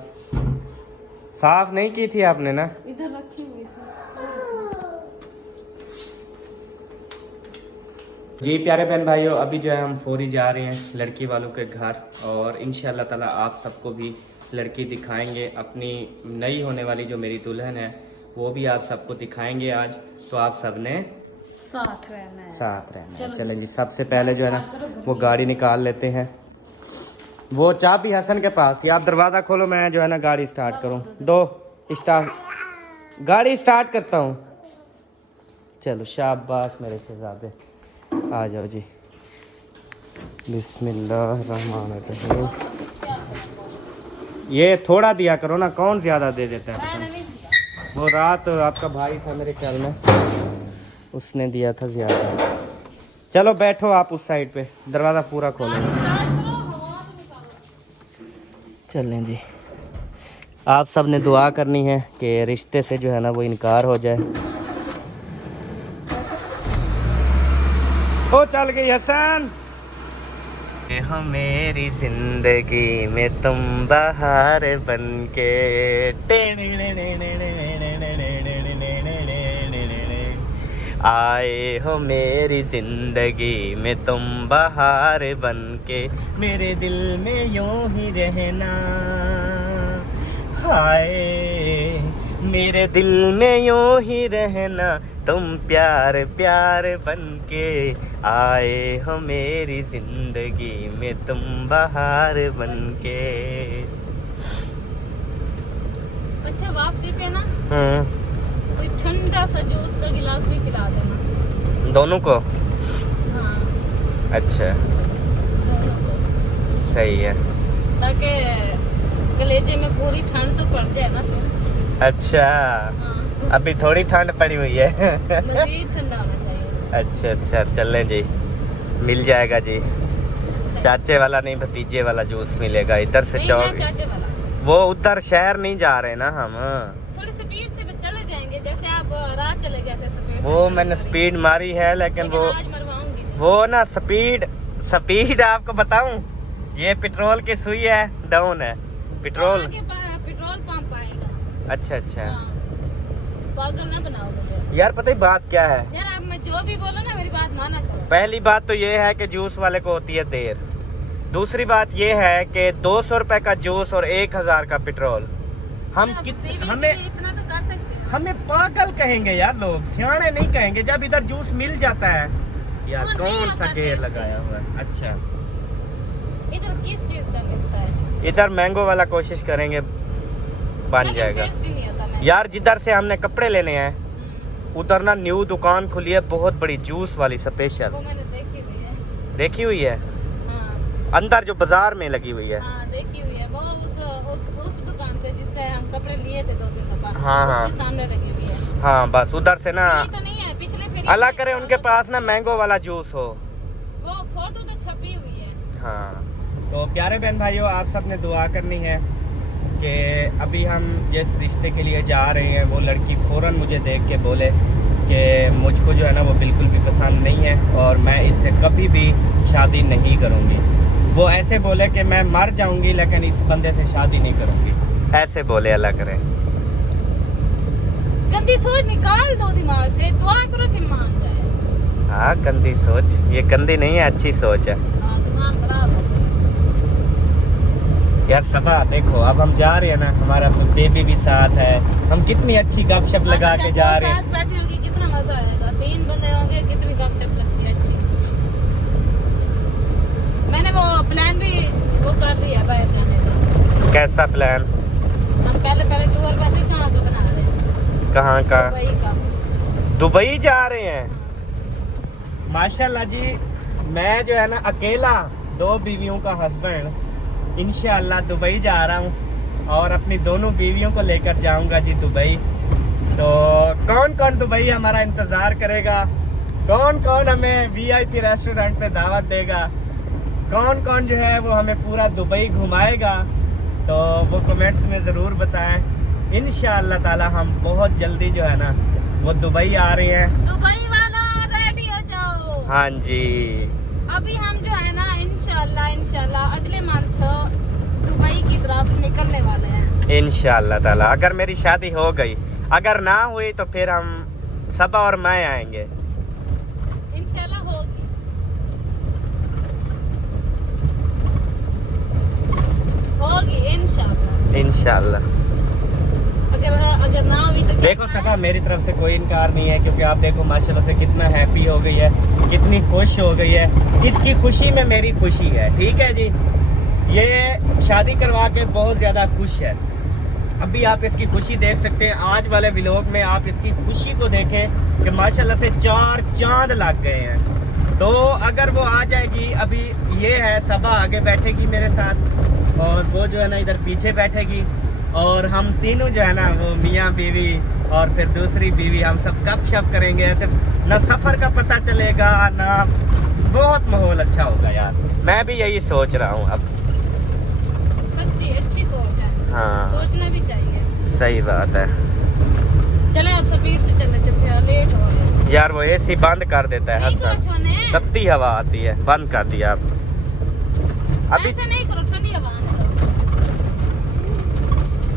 साफ नहीं की थी आपने ना। इधर रखी हुई थी। जी प्यारे बहन भाइयों, अभी जो है हम फौरी जा रहे हैं लड़की वालों के घर, और इंशाल्लाह ताला आप सबको भी लड़की दिखाएंगे। अपनी नई होने वाली जो मेरी दुल्हन है वो भी आप सबको दिखाएंगे आज। तो आप सब ने साथ रहना है। साथ रहना है। चलो। चलें जी, सबसे पहले जो है ना वो गाड़ी निकाल लेते हैं। वो चाबी हसन के पास थी, आप दरवाज़ा खोलो, मैं जो है ना गाड़ी स्टार्ट करूँ। दो स्टार्ट, गाड़ी स्टार्ट करता हूँ। चलो शाबाश मेरे शहजादे, आ जाओ जी। बिस्मिल्लाहिर्रहमानिर्रहीम। ये थोड़ा दिया करो ना, कौन ज़्यादा दे देता है? मैंने नहीं दिया। वो रात आपका भाई था मेरे ख्याल में, उसने दिया था ज़्यादा। चलो बैठो आप उस साइड पे, दरवाज़ा पूरा खोलो। चलें जी, आप सब ने दुआ करनी है कि रिश्ते से जो है ना वो इनकार हो जाए। ओ चल गई हसन। हो मेरी जिंदगी में तुम बहार बनके, आए हो मेरी जिंदगी में तुम बहार बनके, मेरे दिल में यूं ही रहना। हाय मेरे दिल में यूं ही रहना, तुम प्यार प्यार बनके, आए हो मेरी जिंदगी में तुम बहार बनके। अच्छा वापसी पे ना कोई ठंडा सा जूस का गिलास भी पिला देना दोनों को। हाँ अच्छा दोनों को, सही है। ताकि कलेजे में पूरी ठंड तो पड़ जाए ना फिर। अच्छा हाँ अभी थोड़ी ठंड पड़ी हुई है। मजीद ठंडा होना चाहिए। अच्छा अच्छा चलें जी, मिल जाएगा जी। चाचे वाला नहीं, भतीजे वाला जूस मिलेगा इधर से। नहीं, चौक ना चाचे वाला। वो उधर शहर नहीं जा रहे ना हम, थोड़ी स्पीड से चले जाएंगे, जैसे आप रात चले गए थे स्पीड से। वो मैंने स्पीड मारी है, लेकिन वो आज मरवाऊंगी नहीं। वो ना स्पीड आपको बताऊं, ये पेट्रोल की सुई है, डाउन है पेट्रोल। आगे पेट्रोल पंप आएगा। अच्छा अच्छा हाँ, पागल ना बनाओ मुझे। यार पता ही बात क्या है, यार आप मैं जो भी बोलो ना मेरी बात माना करो। पहली बात तो ये है कि जूस वाले को होती है देर, दूसरी बात ये है कि 200 रुपए का जूस और 1000 का पेट्रोल, हम हमें इतना तो कर सकते हैं। हमें पागल कहेंगे यार लोग, सियाने नहीं कहेंगे जब इधर जूस मिल जाता है यार। और कौन नहीं सा होता गेयर टेस्टी। लगाया हुआ है? अच्छा, इधर किस चीज का मिलता है? इधर मैंगो वाला कोशिश करेंगे बन लेकिन जाएगा टेस्ट ही नहीं होता मैं। यार। जिधर से हमने कपड़े लेने हैं उधर ना न्यू दुकान खुली है बहुत बड़ी, जूस वाली स्पेशल। वो मैंने देखी हुई है। देखी हुई है हाँ अंदर जो बाजार में लगी हुई है। हाँ देखी हुई है। वो उस दुकान से जिससे हम कपड़े लिए थे 2-3 दफा, हाँ, हाँ। उसके सामने लगी हुई है। हाँ बस उधर से ना ये तो नहीं है, पिछले फेरी अल्लाह में करे था, उनके वो पास ना मैंगो वाला जूस हो। वो फोटो तो छपी हुई है। हाँ तो प्यारे बहन भाइयों, आप सब ने दुआ करनी है कि अभी हम जिस रिश्ते के लिए जा रहे हैं वो लड़की फ़ौरन मुझे देख के बोले कि मुझको जो है ना वो बिल्कुल भी पसंद नहीं है और मैं इससे कभी भी शादी नहीं करूँगी। वो ऐसे बोले कि मैं मर जाऊँगी लेकिन इस बंदे से शादी नहीं करूँगी, ऐसे बोले। अल्लाह करे गंदी सोच निकाल दो दिमाग से, दुआ करो कि मान जाए। हाँ गंदी सोच, ये गंदी नहीं है, अच्छी सोच है हाँ दिमाग खराब है। यार। सबा देखो अब हम जा रहे हैं ना, हमारा बेबी भी साथ है, हम कितनी अच्छी गपशप लगा के जा रहे हैं। साथ बैठे होंगे कितना मजा आएगा, 3 बंदे होंगे, कितनी गपशप लगती है अच्छी। मैंने वो प्लान भी वो कर लिया बाहर जाने का। कैसा प्लान? हम पहले टूर पे थे, कहाँ का बना रहे हैं? कहाँ का? दुबई का। दुबई जा रहे हैं। माशाल्लाह जी, मैं जो है ना अकेला 2 बीवियों का हस्बैंड इंशाअल्लाह दुबई जा रहा हूँ और अपनी दोनों बीवियों को लेकर जाऊंगा जी दुबई। तो कौन कौन दुबई हमारा इंतज़ार करेगा, कौन कौन हमें वीआईपी रेस्टोरेंट पे दावत देगा, कौन कौन जो है वो हमें पूरा दुबई घुमाएगा, तो वो कमेंट्स में ज़रूर बताएं। इंशाअल्लाह ताला हम बहुत जल्दी जो है ना वो दुबई आ रहे हैं। दुबई वाला रेडी हो जाओ। हाँ जी, अभी हम जो है ना इंशाल्लाह अगले मंथ दुबई की तरफ निकलने वाले हैं। इंशाअल्लाह ताला। अगर मेरी शादी हो गई, अगर ना हुई तो फिर हम सबा और मैं आएंगे। इंशाल्लाह होगी। होगी इंशाल्लाह। इंशाअल्लाह। अगर ना हुई तो क्या देखो सका, मेरी तरफ से कोई इनकार नहीं है क्योंकि आप देखो माशाल्लाह से कितना हैप्पी हो गई है, कितनी खुश हो गई है। इसकी खुशी में मेरी खुशी है, ठीक है जी। ये शादी करवा के बहुत ज़्यादा खुश है। अभी आप इसकी खुशी देख सकते हैं, आज वाले व्लॉग में आप इसकी खुशी को देखें कि माशाल्लाह से 4 चांद लग गए हैं। तो अगर वो आ जाएगी, अभी ये है सबा आगे बैठेगी मेरे साथ और वो जो है ना इधर पीछे बैठेगी और हम तीनों जो है ना वो मियाँ बीवी और फिर दूसरी बीवी, हम सब गपशप करेंगे। ऐसे ना सफ़र का पता चलेगा ना, बहुत माहौल अच्छा होगा यार। मैं भी यही सोच रहा हूँ अब। सच्ची अच्छी सोच है। हाँ सोचना भी चाहिए। सही बात है चले आप स्पीड से चलने चलते, लेट हो गए यार। वो एसी बंद कर देता है नहीं हर करो छोने, तपती हवा आती है, बंद कर दिया अब। अभी ऐसे नहीं करो, ठंडी हवा आने दो।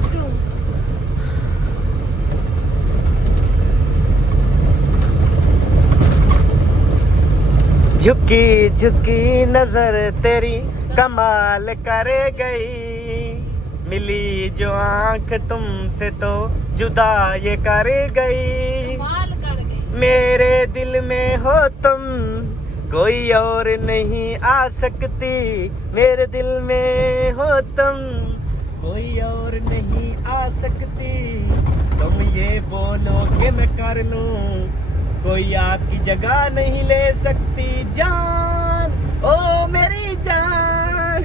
क्यों? झुकी झुकी नजर तेरी कमाल कर गई, मिली जो आंख तुमसे तो जुदा ये कर गई। कमाल कर गई। मेरे दिल में हो तुम, कोई और नहीं आ सकती। मेरे दिल में हो तुम, कोई और नहीं आ सकती। तुम ये बोलो कि मैं कर लूं, कोई आपकी जगह नहीं ले सकती। जान ओ मेरी जान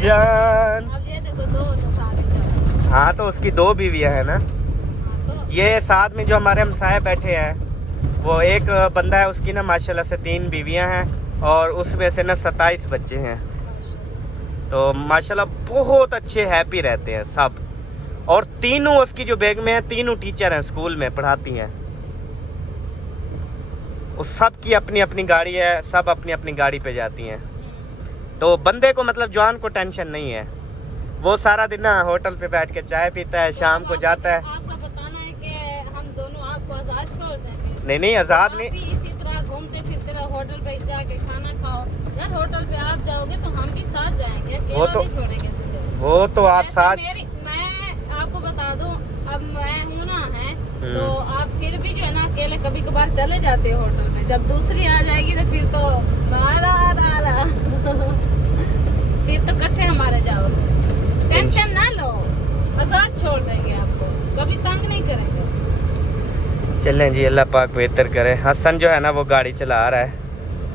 जान। अब ये देखो 2 उठा के जाओ। हाँ तो उसकी 2 बीवियां हैं ना। हाँ, तो ये साथ में जो हमारे हमसाए बैठे हैं, वो एक बंदा है, उसकी ना माशाल्लाह से 3 बीवियां हैं और उसमें से ना 27 बच्चे हैं। तो माशाल्लाह बहुत अच्छे हैप्पी रहते हैं सब। और तीनों उसकी जो बेग में है, तीनों टीचर हैं, स्कूल में पढ़ाती हैं। उस सब की अपनी अपनी गाड़ी है, सब अपनी अपनी गाड़ी पे जाती हैं। तो बंदे को मतलब जवान को टेंशन नहीं है, वो सारा दिन ना होटल पे बैठ के चाय पीता है, शाम को जाता है। आपका बताना है कि हम दोनों आपको आजाद छोड़ देंगे। नहीं नहीं आज़ाद आप नहीं। भी इसी तरह घूमते फिरते रहो, होटल पे जाके खाना खाओ, यार होटल पे आप जाओगे तो हम भी साथ जाएंगे, वो अकेला तो- नहीं छोड़ेंगे तुझे। वो तो आप वैसे साथ मैं आपको बता दूं, अब मैं हूँ ना है तो आप फिर भी जो है ना अकेले कभी कभार चले जाते हो होटल में, जब दूसरी आ जाएगी तो फिर तो मारा रारा फिर तो इकट्ठे हमारे जाओगे, टेंशन ना लो, आजाद छोड़ देंगे आपको, कभी तंग नहीं करेंगे। चलें जी, अल्लाह पाक बेहतर करे। हसन जो है ना वो गाड़ी चला रहा है।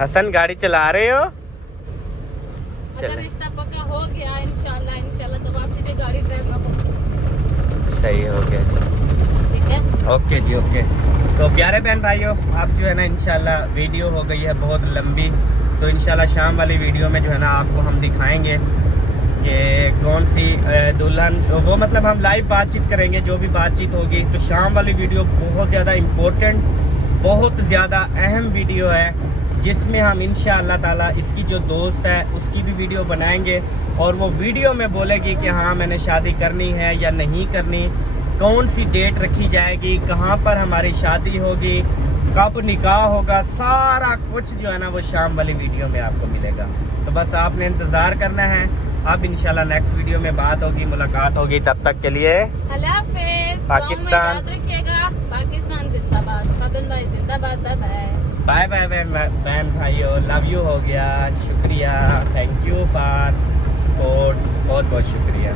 हसन गाड़ी चला रहे हो? अगर चलें, रिश्ता पक्का हो गया इंशाल्लाह तो वापसी भी गाड़ी ड्राइव ना होगी। सही हो गया जी। ठीक है, ओके जी, ओके। तो प्यारे बहन भाइयों, अब जो है ना इंशाल्लाह वीडियो हो गई है बहुत लंबी, तो इंशाल्लाह शाम वाली वीडियो में जो है ना आपको हम दिखाएंगे कि कौन सी दुल्हन, वो मतलब हम लाइव बातचीत करेंगे, जो भी बातचीत होगी। तो शाम वाली वीडियो बहुत ज़्यादा इम्पोर्टेंट, बहुत ज़्यादा अहम वीडियो है, जिसमें हम इंशाअल्लाह ताला इसकी जो दोस्त है उसकी भी वीडियो बनाएंगे, और वो वीडियो में बोलेगी कि हाँ मैंने शादी करनी है या नहीं करनी, कौन सी डेट रखी जाएगी, कहाँ पर हमारी शादी होगी, कब निकाह होगा, सारा कुछ जो है ना वो शाम वाली वीडियो में आपको मिलेगा। तो बस आपने इंतज़ार करना है। अब इंशाल्लाह नेक्स्ट वीडियो में बात होगी, मुलाकात होगी। तब तक के लिए अल्लाह हाफिज़। पाकिस्तान। याद रखिएगा, पाकिस्तान जिंदाबाद, सबन भाई जिंदाबाद। बाय बाय बाय बहन भाइयों, लव यू हो गया। शुक्रिया, थैंक यू फॉर सपोर्ट, बहुत बहुत शुक्रिया।